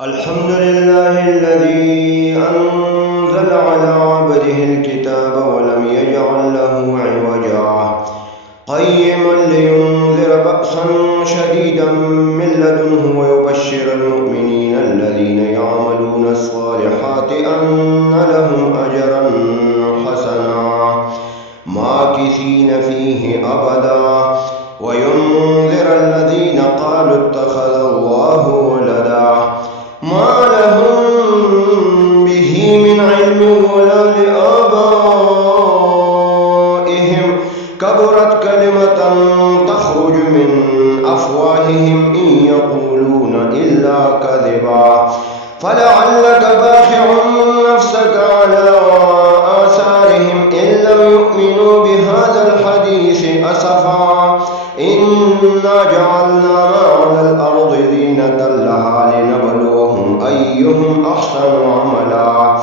الحمد لله الذي أنزل على عبده الكتاب ولم يجعل له عوجا قيما لينذر بأسا شديدا من لدنه ويبشر المؤمنين الذين يعملون الصالحات أن لهم أجرا حسنا ماكثين فيه أبدا وينذر الذين قالوا اتخذ الله ولدا ما لهم به من علم ولا لآبائهم كبرت كلمة تخرج من أفواههم إن يقولون إلا كذبا فلعلك باخع نفسك على آثارهم إن لم يؤمنوا بهذا الحديث أسفا إنا جعلنا ما على الأرض زينة لها لنبلوهم أيهم أحسن عملا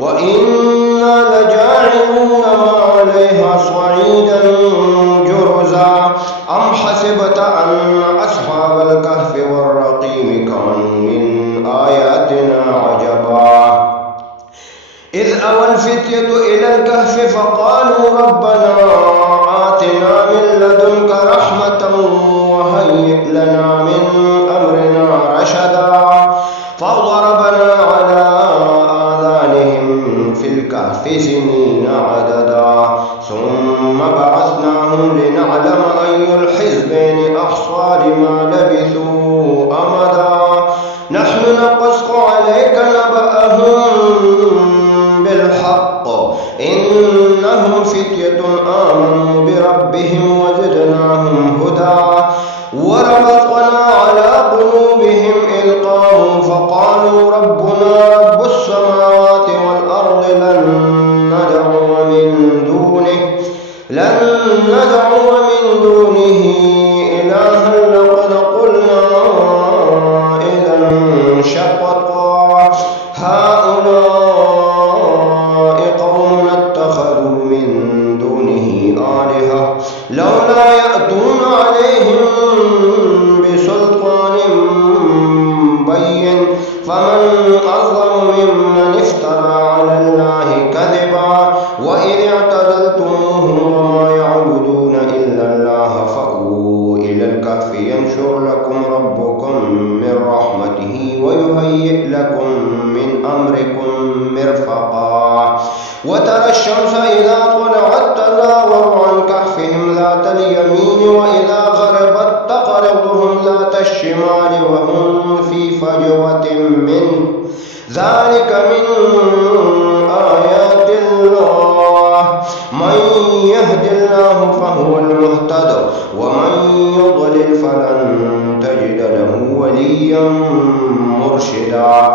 وإنا لجاعلون ما عليها صعيدا جرزا أم حسبت أن أصحاب الكهف والرقيم كانوا من آياتنا عجبا إذ أوى الفتية إلى الكهف فقالوا ربنا آتنا من لدنك رحمة وهيئ لنا من أمرنا رشدا فضربنا على آذانهم في الكهف سنين عددا ثم بعثناهم لنعلم أي الحزبين أحصى لما لبثوا أمدا نحن نقص عليك نبأهم بالحق إنهم فتية آمنوا بربهم وزدناهم هدى وربطنا على قلوبهم إذ قاموا فقالوا ربنا رب السماوات والأرض لن ندعو من دونه إلها لقد قلنا إذا شططا هؤلاء قوم اتخذوا من دونه آلهة لولا يأتون عليهم بسلطان بين فمن أظلم ممن افترى على الله كذبا وإذ اعتزلتموهم وما يعبدون إلا الله فأووا إلى الكهف ينشر لكم ربكم من رحمته ويهيئ لكم من أمركم مرفقا وترى الشمس إذا طلعت تزاور عن كهفهم ذات اليمين وإذا غربت تقرضهم ذات الشمال وهم في فجوة منه ذلك من آيات الله من يهد الله فهو المهتد ومن يضلل فلن تجد له وليا مرشدا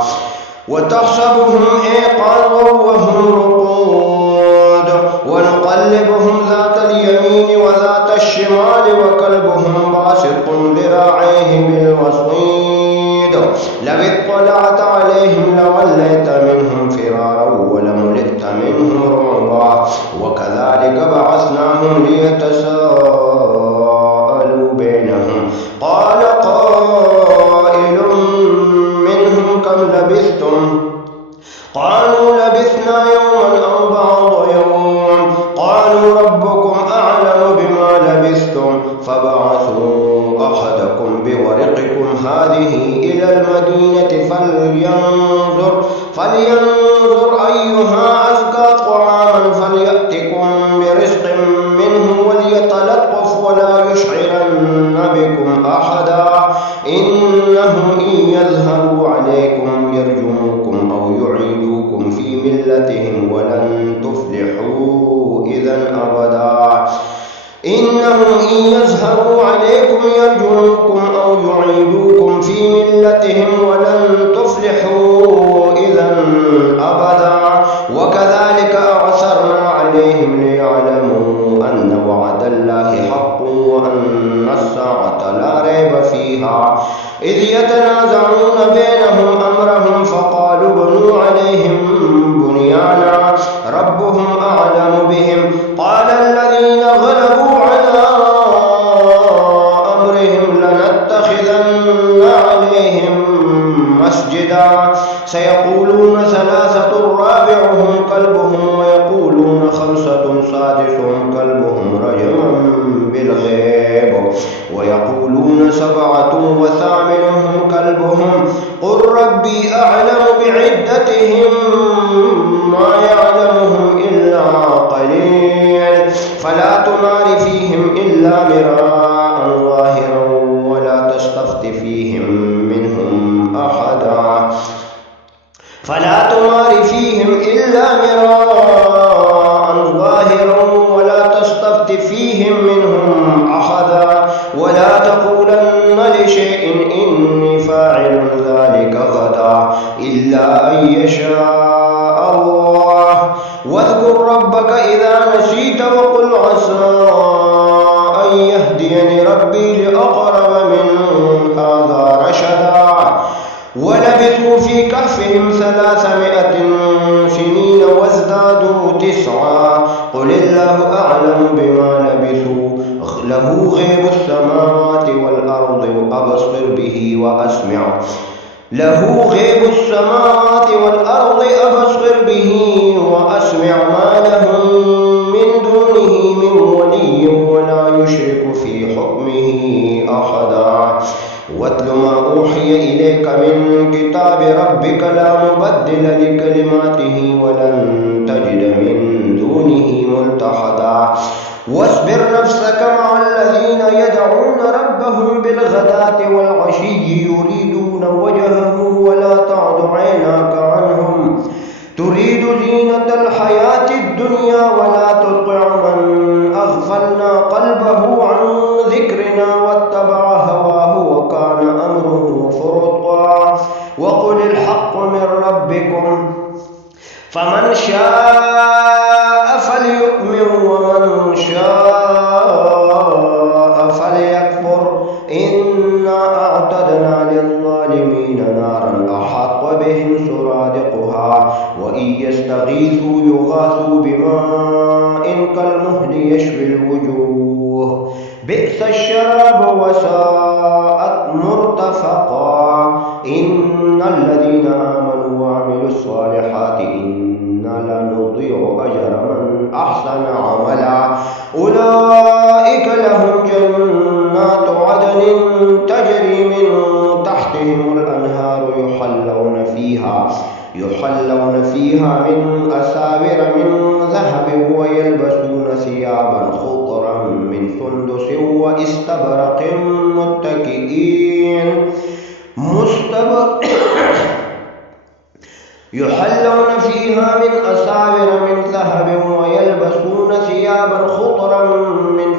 وتحسبهم أيقاظا وهم رقود ونقلبهم ذات اليمين وذات الشمال وكلبهم باسط ذراعيه بالوصيد لو اطلعت عليهم لوليت منهم فرارا ولملئت منهم رعبا وكذلك بعثناهم ليتساءلوا بينهم قال قائل منهم كم لبثتم قالوا لبثنا يوما أو بعض يوم قالوا ربكم أعلم بما لبثتم فبعثوا أحدكم بورقكم هذه إلى المدينة فلينظر أيها أزكى طعاما فليأتكم برزق منه وليتلطف ولا يشعرن بكم أحدا إنهم إن يظهروا عليكم يرجموكم أو يعيدوكم في ملتهم ولن تفلحوا إذا أبدا إنهم إن يظهروا عليكم يرجموكم أو يعيدوكم في ملتهم ولن تفلحوا إذا أبدا وكذلك أعثرنا عليهم ليعلموا أن وعد الله حق وأن الساعة لا ريب فيها إذ يتنازعون بينهم أمرهم فقالوا بنوا عليهم بنيانا ربهم أعلم بهم قال الذين غلبوا على أمرهم لنتخذن عليهم مسجدا سيقولون ثلاثة رابعهم كلبهم ويقولون خمسة سادسهم كلبهم رجما بالغيب ويقولون سبعة وثامنهم كلبهم قل ربي أعلم بعدتهم ما يعلمهم إلا قليل فلا تمار فيهم إلا مراء ظاهرا ولا تستفت فيهم منهم أحدا فلا تمار فيهم إلا مراء ظاهرا ولا تستفت فيهم منهم أحدا ولا تقولن لشيء إني فاعل ذلك غدا إلا أن يشاء الله واذكر ربك إذا نسيت وقل عسى أن يهديني ربي لأقرب من هذا رشدا ولبثوا في كهفهم 300 سنين وازدادوا 9 قل الله أعلم بما لبثوا له غيب السماوات والأرض أبصر به وأسمع له غيب السماوات والأرض أبصر به وأسمع ما لهم من دونه من ولي ولا يشرك في حكمه أحدا واتل ما أوحي إليك من كتاب ربك لا مبدل لكلماته ولن تجد من دونه ملتحدا واصبر نفسك مع الذين يدعون ربهم بالغداة والعشي يريدون وجهه ولا تعد عيناك عنهم تريد زينة الحياة الدنيا ولا تطع من أغفلنا قلبه عن ذكرنا واتبع هواه وكان أمره فرطا وقل الحق من ربكم فمن شاء فليؤمن ومن شاء فليكفر إنا أعتدنا للظالمين نارا أحاط بهم سرادقها وإن يستغيثوا يغاثوا بماء كالمهل يشوي الوجوه بئس الشراب وساءت مرتفقا إن الذين آمنوا وعملوا الصالحات إنا لا نضيع أجر من أحسن عملا أولئك لهم جنات عدن تجري من تحتهم الأنهار يحلون فيها من أساور من ذهب ويلبسون ثيابا خضرا من سندس واستبرق متكئين يحلون فيها من أساور من ذهب ويلبسون ثيابا خضرا من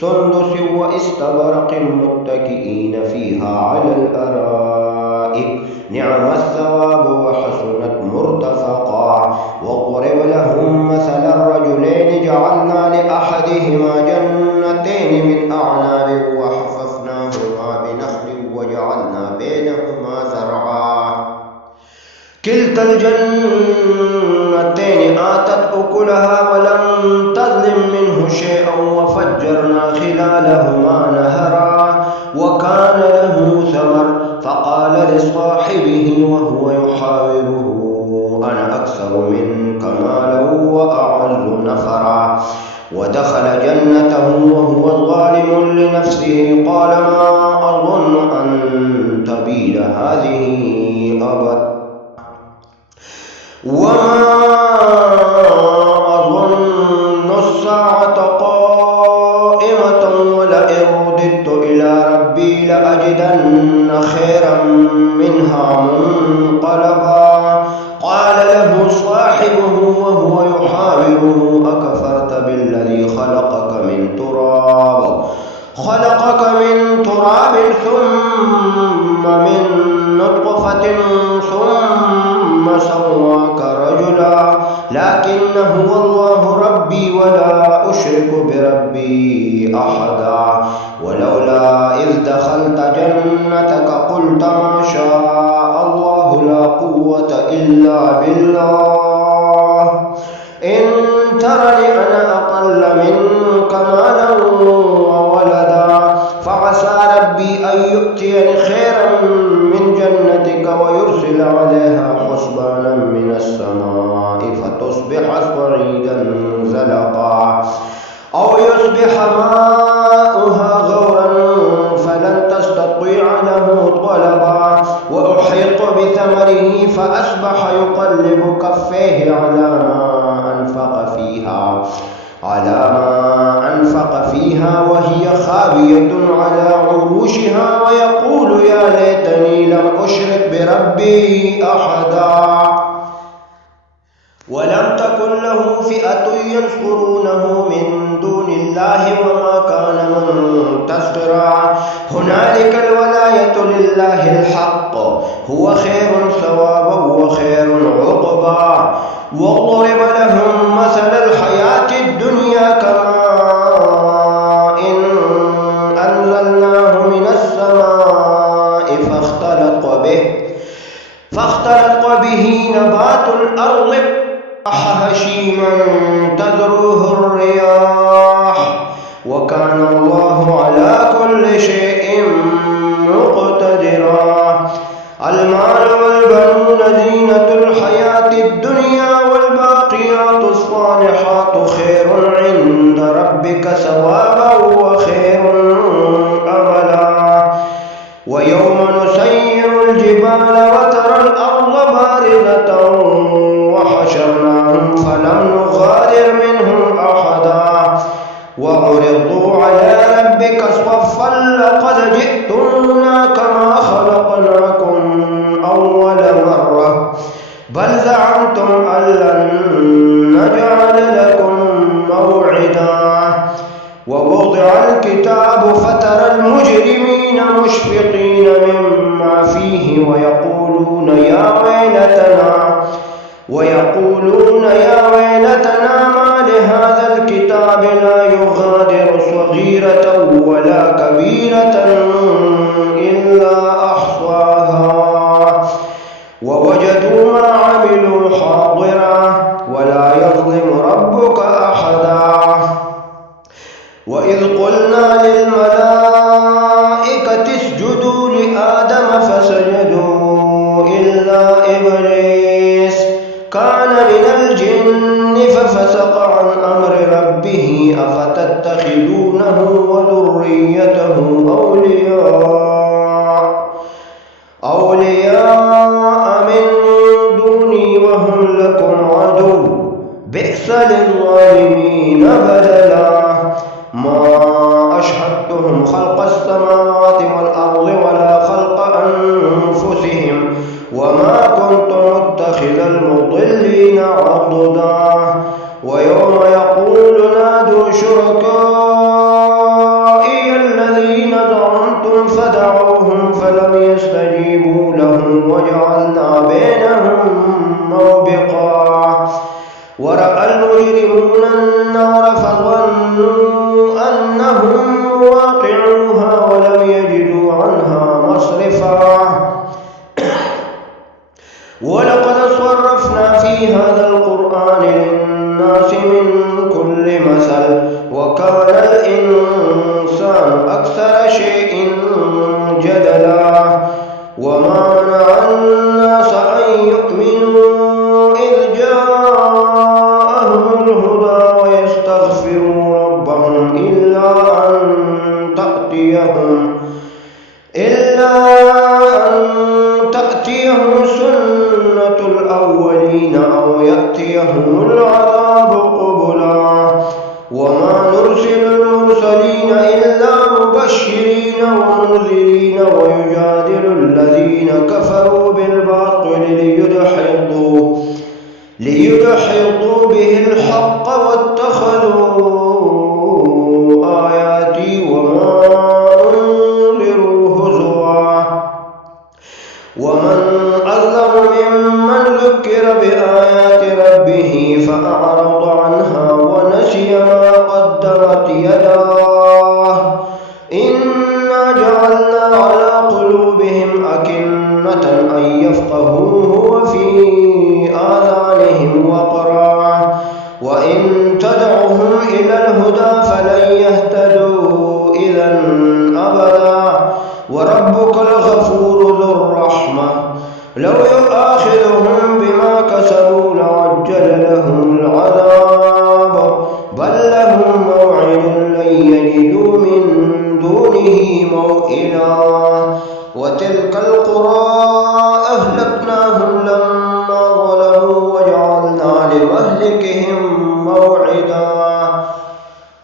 سندس واستبرق متكئين فيها على الأرائك نعم الثواب وحسنت مرتفقا وضرب لهم مثل الرجلين جعلنا لأحدهما جنتين من أعناب وحففناهما بنخل وجعلنا بينهما زرعا كلتا الجنتين آتت أكلها ولم تظلم منه شيئا وفجرنا خلالهما نهرا وكان له ثمر فقال لصاحبه وهو يحاوره أنا أكثر منك مالا وأعز نفرا ودخل جنته وهو ظالم لنفسه قال ما أظن أن تبيد هذه أبدا وما أظن الساعة قائمة ولئن رددت إلى ربي لأجدن خيرا منها منقلبا قال له صاحبه وهو يحاوره أكفرت بالذي خلقك من تراب ثم من نطفة ثم سواك رجلا لكن هو الله ربي ولا أشرك بربي أحدا ولولا إذ دخلت جنتك قلت ما شاء الله لا قوة إلا بالله إن ترني أنا أقل منك مالا وولدا فعسى ربي أن يؤتيني خيرا من جنتك يرسل عليها حسبانا من السماء فتصبح صعيدا زلقا أو يصبح ماؤها غورا فلن تستطيع له طلبا وأحيط بثمره فأصبح يقلب كفيه على ما أنفق فيها وهي خاوية على عروشها ويقول يا ليتني لم أشرك بربي أحدا ولم تكن له فئة ينصرونه من دون الله وما كان منتصرا هنالك الولاية لله الحق هو خير ثوابا وخير عقبا واضرب لهم مثل الحياة الدنيا كماء أنزلناه من السماء فاختلط به نبات الأرض هشيما تذروه الرياح وكان الله على كل شيء مقتدرا المال والبنون زينة الحياة الدنيا والباقيات الصالحات خير عند ربك ثوابا وخير أملا ويوم نسير الجبال وترى الأرض باردة وحشرناهم فلم نغادر منهم أحدا وعرضوا على ربك صفا لقد جئتمونا كما خلقناكم أول مرة بل زعمتم أن لن نجعل لكم موعدا ووضع الكتاب فترى المجرمين مشفقين مما فيه ويقولون يا ويلتنا ما لهذا الكتاب لا يغادر صغيرة ولا كبيرة إلا أحصاها ووجدوا ما عملوا حاضرا ولا يظلم ربك أحدا وإذ قلنا للملائكة اسجدوا لآدم فسجدوا إلا إبليس كان من الجن ففسق عن أمر ربه أفتتخذونه وذريته أولياء من دوني وهم لكم عدو بئس للظالمين بدلا ما أشهدتهم خلق السماوات والأرض ولا خلق أنفسهم وما كنت متخذ المضلين عضدا ويوم يقول نادوا شركائي الذين زعمتم فدعوهم فلم يستجيبوا لهم وجعلنا بينهم موبقا ورأى المجرمون النار فظنوا أنهم واقعوها ولم يجدوا عنها مصرفا ولقد صرفنا في هذا القرآن للناس من كل مثل وكان الإنسان أكثر شيء جدلا وما منع الناس أن يؤمنوا إذ جاءهم الهدى ويستغفروا ربهم إلا أن تأتيهم سنة الأولين أو يأتيهم العذاب قبلا وما نرسل المرسلين إلا مبشرين ومنذرين ويجادل الذين كفروا بالباطل ليدحضوا به الحق واتخذوا آياتي وما أنذروا هزوا ومن أظلم ممن ذكر بآيات ربه فأعرض عنها ونسي ما قدمت يداه إنا جعلنا على قلوبهم أكنة أن يفقهوه وفي آذانهم وقرا وإن تدعهم إلى الهدى فلن يهتدوا إذا أبدا وربك الغفور ذو الرحمة لو يؤاخذهم بما كسبوا لعجل لهم العذاب بل لهم موعد لن يجدوا من دونه موئلا وتلك القرى أهلكناهم لما ظلموا وجعلنا لمهلكهم موعدا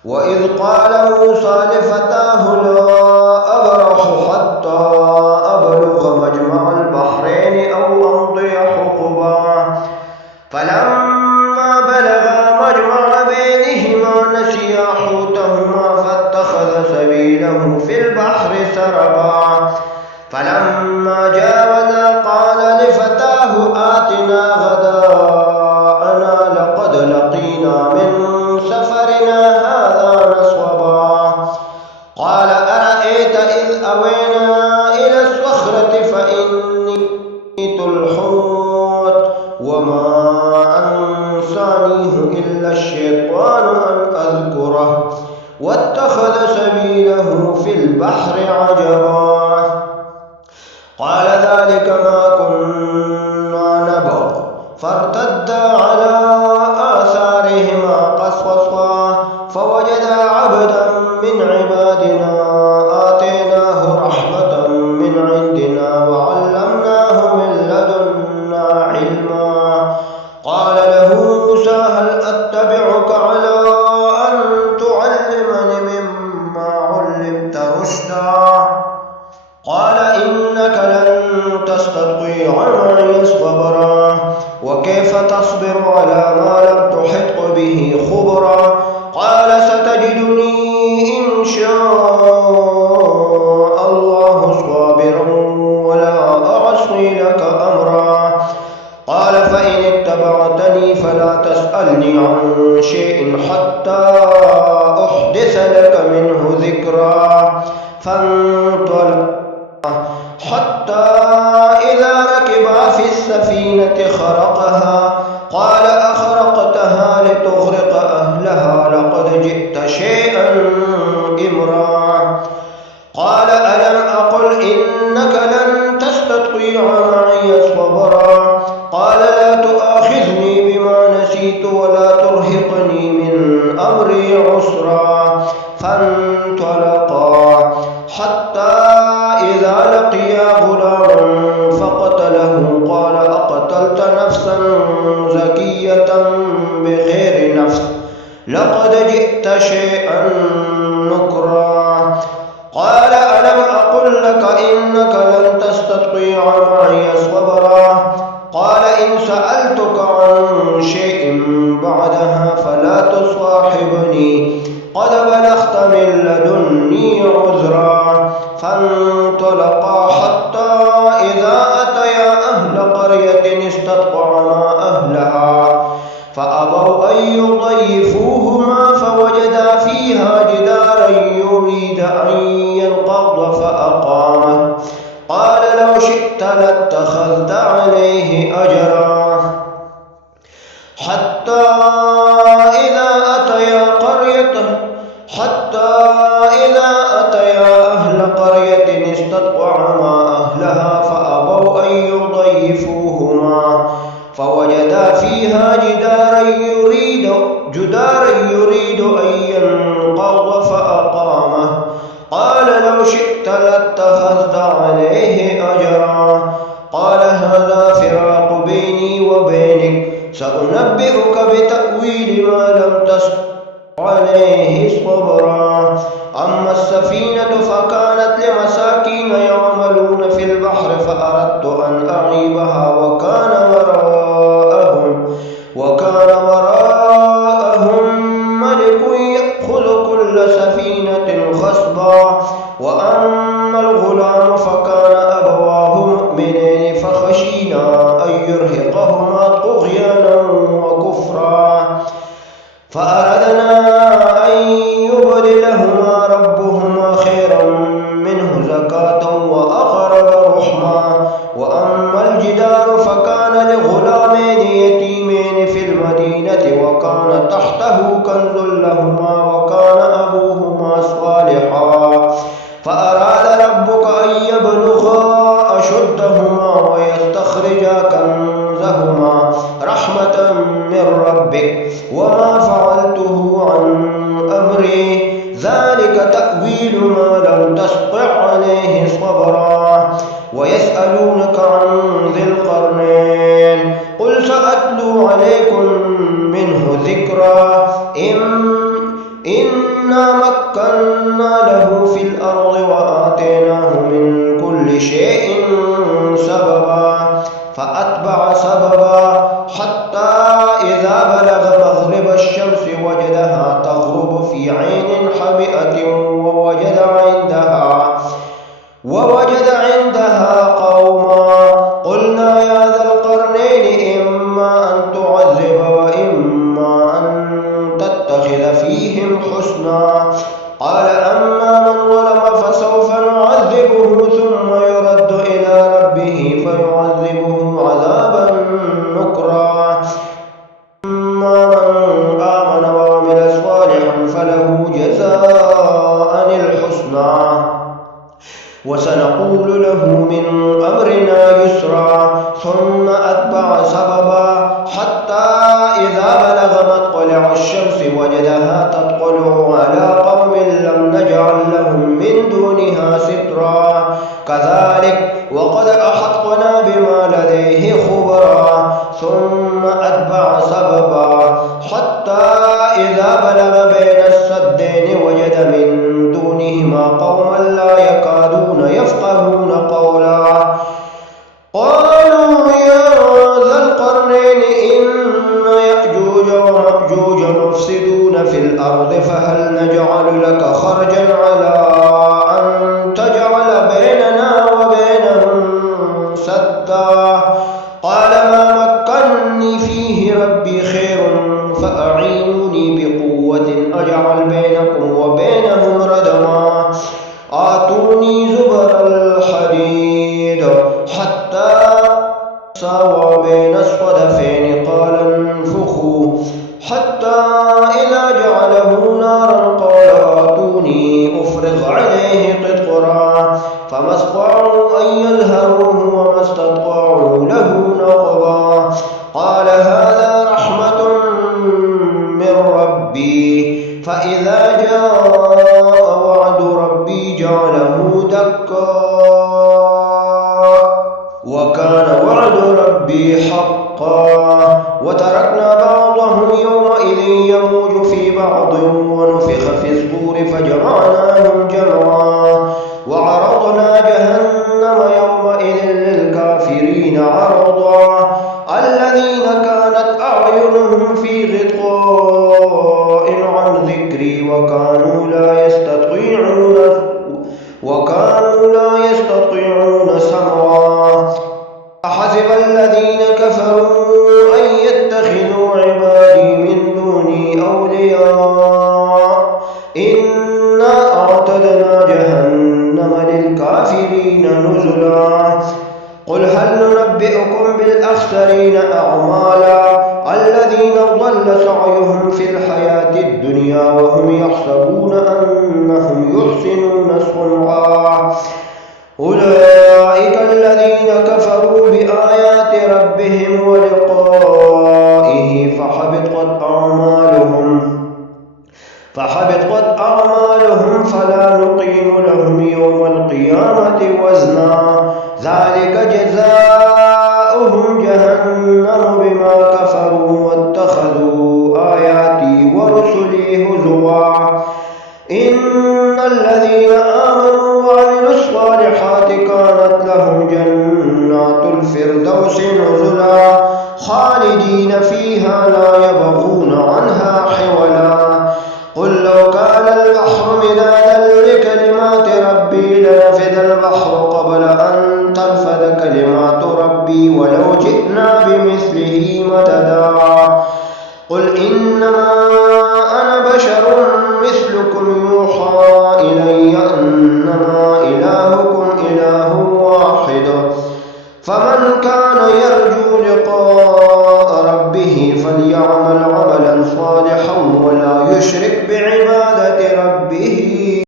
وإذ قال موسى لفتاه لا أبرح حتى أبلغ مجمع البحرين أو أمضي حقبا فلما بلغا مجمع بينهما نسيا حوتهما فاتخذ سبيله في البحر سربا فلما جاوزا قال لفتاه آتنا غداءنا لقد لقينا من سفرنا هذا نصبا قال أرأيت إذ أوينا إلى الصخرة فإني نسيت الحوت وما أنسانيه إلا الشيطان أن أذكره واتخذ سبيله في البحر عجبا قال ذلك ما كنا نبغ فارتدا على آثارهما قصصا فوجدا عبدا من عبادنا آتيناه رحمة من عندنا وعلمناه من لدنا علما قال له موسى هل أتبعك على أن تعلمني مما علمت رشدا قال إنك لن تستطيع معي صبرا وكيف تصبر على ما لم تحط به خبرا قال ستجدني إن شاء الله صابرا ولا أعصي لك أمرا قال فإن اتبعتني فلا تسألني عن شيء حتى أحدث لك منه ذكرا فانطلق حتى إذا ركبا في السفينة خرقها قال أخرقتها لتغرق أهلها لقد جئت شيئا إمرا قال ألم أقل إنك لن تستطيع معي صبرا قال لا تؤاخذني بما نسيت ولا ترهقني من أمري عسرا فانطلقا حتى إذا لقيا غلاما فقتله قال أقتلت نفسا زكية بغير نفس لقد جئت شيئا نكرا قال ألم أقل لك إنك لن تستطيع معي صبرا قال إن سألتك عن شيء بعدها فلا تصاحبني قد بلغت من لدني عذرا فانطلقا حتى إذا أتيا أهل قرية استطعما أهلها فأبوا أن يضيفوهما فوجدا فيها جدارا يريد أن ينقض فأقامه قال لو شئت لاتخذت عليه أجرا حتى إذا أتيا أهل قرية استطعما أهلها فأبوا أن يضيفوهما فوجدا فيها جدارا يريد أن ينقض فأقامه قال لو شئت لاتخذت عليه أجرا قال هذا فراق بيني وبينك سأنبئك بتأويل ما لم تستطع عليه صبرا أما السفينة فكانت لمساكين يعملون في البحر فأردت أن أعيبها وكان وراءهم ملك يأخذ كل سفينة غصبا وأما الغلام فكان أبواه مؤمنين فخشينا أن يرهقهما طغيانا وكفرا فأردنا أن يبدلهما ربهما خيرا منه زكاة وأقرب رحما وأما الجدار فكان لغلامين يتيمين في المدينة وكان تحته كنز لهما وكان أبوهما صالحا فأراد ربك أن يبلغا أشدهما ويستخرجا يستخرجا كنزهما رحمة من ربك وما فعلته عن أمري ذلك تأويل ما لم تسطع عليه صبرا ويسألونك عن ذي القرنين قل سأتلو عليكم منه ذكرا إنا مكنا له في الأرض وآتيناه من كل شيء سببا فأتبع سببا حتى إذا بلغ مغرب الشمس وجدها تغرب في عين حمئة ووجد عندها قوما قلنا يا ذا القرنين إما أن تعذب وإما أن تتخذ فيهم حسنا قال أما من ظلم فسوف نعذبه ثم يرد إلى ربه فيعذبه عذابا نكرا أما من آمن وعمل صالحا فله جزاء الحسنى وسنقول له من أمرنا يسرا ثم أتبع سببا حتى إذا بلغ مطلع الشمس وجدها تطلع على قوم لم نجعل لهم من دونها سترا كذلك وقد أحطنا بما لديه خبرا ثم أتبع سببا حتى إذا بلغ بين السدين وجد من دونهما قوما لا يكادون يفقهون قولا قالوا يا ذا القرنين إن يأجوج ومأجوج مفسدون في الأرض فهل نجعل لك خرجا على أن تجعل بيننا وبينهم سدا قال ما مكنني فيه ربي خير فأعينوني بقوة أجعل بينكم وبينهم ردما آتوني زبر الحديد حتى ساوى بين الصدفين قال انفخوا حتى إذا جعله نارا قال آتوني أفرغ عليه قطرا فما استطاعوا أن يظهروه وما استطاعوا له نقبا قال هذا رحمة من ربي فإذا جاء وعد ربي جعله دكا وكان وعد ربي حقا وتركنا بعضهم يومئذ يموج في بعض ونفخ في الصور فجمعناهم جمعا وعرضنا جهنم يومئذ للكافرين عرضا الذين كانت أعينهم في غطاء عن ذكري وكانوا لا يستطيعون سمعا أحسب الذين كفروا أن يتخذوا عبادي من دوني أولياء إنا أعتدنا جهنم للكافرين نزلا قل هل ننبئكم بالأخسرين أعمالا الذين ضل سعيهم في الحياة الدنيا وهم يحسبون أنهم يحسنون صنعا أولئك الذين كفروا بآيات ربهم ولقائه فحبطت أعمالهم فلا نقيم لهم يوم القيامة وزنا ذلك جزاؤهم جهنم بما كفروا واتخذوا آياتي ورسلي هزوا إن الذين آمنوا وعملوا الصالحات كانت لهم جنات الفردوس نزلا خالدين فيها لا يبغون عنها حولا قل لو كان البحر مدادا لكلمات